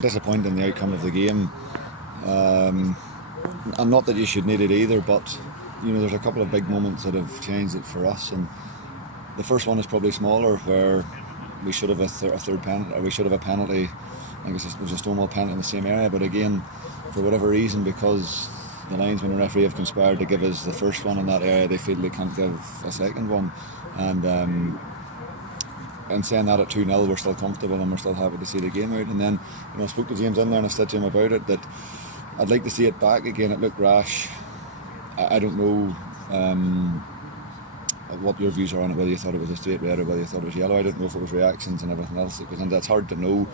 Disappointing the outcome of the game, and not that you should need it either, but there's a couple of big moments that have changed it for us, and the first one is probably smaller, where we should have a third penalty, or we should have a penalty. I think it was a Stonewall penalty in the same area, but again, for whatever reason, because the linesman and referee have conspired to give us the first one in that area, they feel they can't give a second one, and saying that at 2-0 we're still comfortable and we're still happy to see the game out. And then I spoke to James in there and I said to him about it, that I'd like to see it back again. It looked rash. I don't know what your views are on it, whether you thought it was a straight red or whether you thought it was yellow. I don't know if it was reactions and everything else that goes into it. It's hard to know.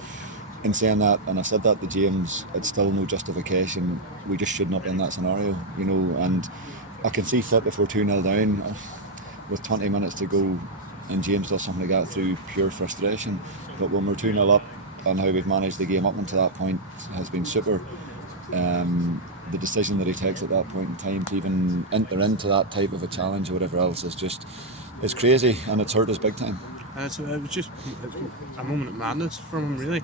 In saying that, and I said that to James, it's still no justification. We just should not be in that scenario, and I can see fit if we're 2-0 down with 20 minutes to go and James does something like that through pure frustration. But when we're 2-0 up, and how we've managed the game up until that point has been super. The decision that he takes at that point in time to even enter into that type of a challenge or whatever else is just, it's crazy, and it's hurt us big time. It's a moment of madness from him, really.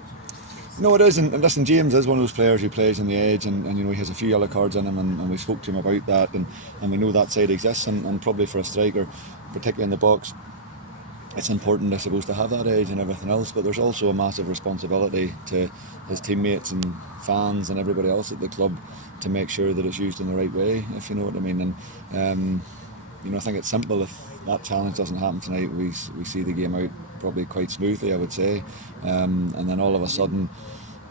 No, it is, and listen, James is one of those players who plays in the edge, and he has a few yellow cards in him, and we spoke to him about that, and we know that side exists, and probably for a striker, particularly in the box, it's important, I suppose, to have that edge and everything else, but there's also a massive responsibility to his teammates and fans and everybody else at the club to make sure that it's used in the right way, if you know what I mean. And I think it's simple. If that challenge doesn't happen tonight, we see the game out probably quite smoothly, I would say. And then all of a sudden,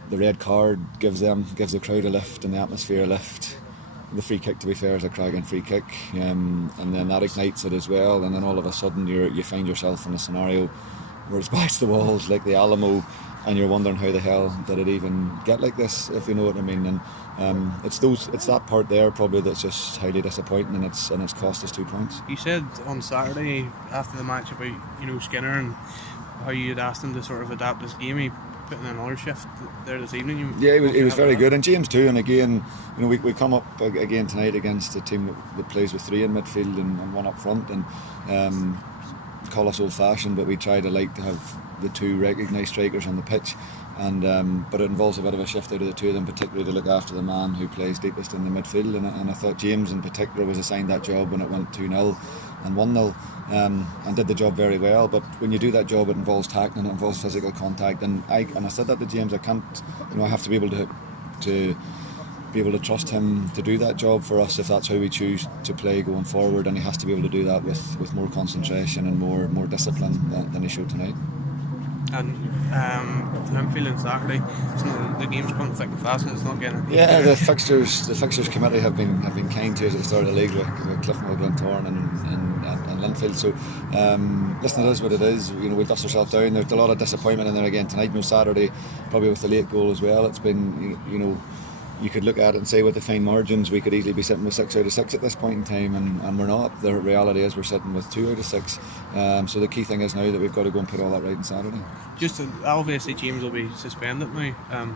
the red card gives the crowd a lift and the atmosphere a lift. The free kick, to be fair, is a cracking free kick, and then that ignites it as well. And then all of a sudden, you find yourself in a scenario where it's back to the walls like the Alamo, and you're wondering how the hell did it even get like this, if you know what I mean. And it's that part there probably that's just highly disappointing, and it's cost us 2 points. You said on Saturday after the match about Skinner and how you had asked him to sort of adapt this game. He put in another shift there this evening. Yeah, he was very good, and James too. And again, we come up again tonight against a team that plays with 3 in midfield and 1 up front, and call us old-fashioned, but we try to have the 2 recognised strikers on the pitch, and but it involves a bit of a shift out of the 2 of them, particularly to look after the man who plays deepest in the midfield, and I thought James in particular was assigned that job when it went 2-0 and 1-0, and did the job very well. But when you do that job, it involves tackling, it involves physical contact, and I said that to James. I can't, I have to be able to be able to trust him to do that job for us if that's how we choose to play going forward, and he has to be able to do that with more concentration and more discipline than he showed tonight. And I'm feeling Saturday, the game's coming thick and fast, and it's not getting. Yeah, the fixtures committee have been kind to us at the start of the league with Clifton, Glentoran and Linfield. So listen, it is what it is. We dust ourselves down. There's a lot of disappointment in there again tonight. Saturday, probably with the late goal as well. It's been you could look at it and say with the fine margins we could easily be sitting with 6 out of 6 at this point in time, and we're not. The reality is we're sitting with 2 out of 6. So the key thing is now that we've got to go and put all that right on Saturday. Just obviously James will be suspended now.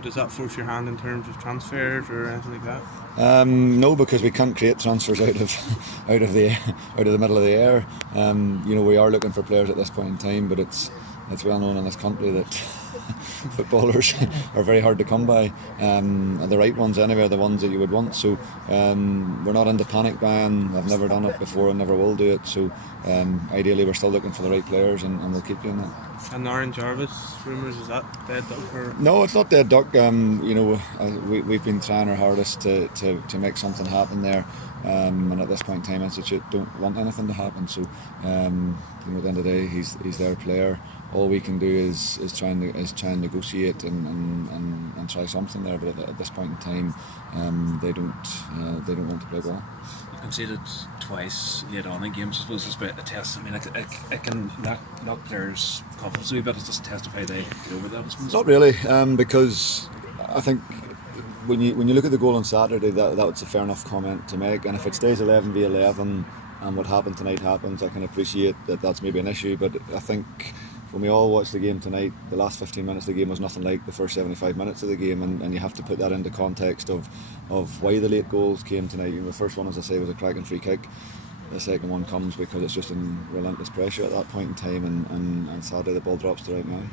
Does that force your hand in terms of transfers or anything like that? No, because we can't create transfers out of the middle of the air. We are looking for players at this point in time, but it's well known in this country that footballers are very hard to come by, and the right ones anyway are the ones that you would want. So we're not into panic buying. I've never done it before and never will do it. So ideally we're still looking for the right players, and we'll keep doing that. And Oran Jarvis rumours, is that dead duck? Or? No, it's not dead duck. We've been trying our hardest to make something happen there, and at this point in time Institute don't want anything to happen. So at the end of the day, he's their player. All we can do is try and negotiate and try something there. But at this point in time, they don't want to play ball. You've conceded twice late on in games. I suppose it's about a test. I mean, it can knock players' confidence a wee bit. It's just testify they get over that. Not really, because I think when you look at the goal on Saturday, that's a fair enough comment to make. And if it stays 11v11 and what happened tonight happens, I can appreciate that that's maybe an issue. But I think when we all watched the game tonight, the last 15 minutes of the game was nothing like the first 75 minutes of the game, and you have to put that into context of why the late goals came tonight. The first one, as I say, was a cracking free kick. The second one comes because it's just in relentless pressure at that point in time, and sadly the ball drops to the right man.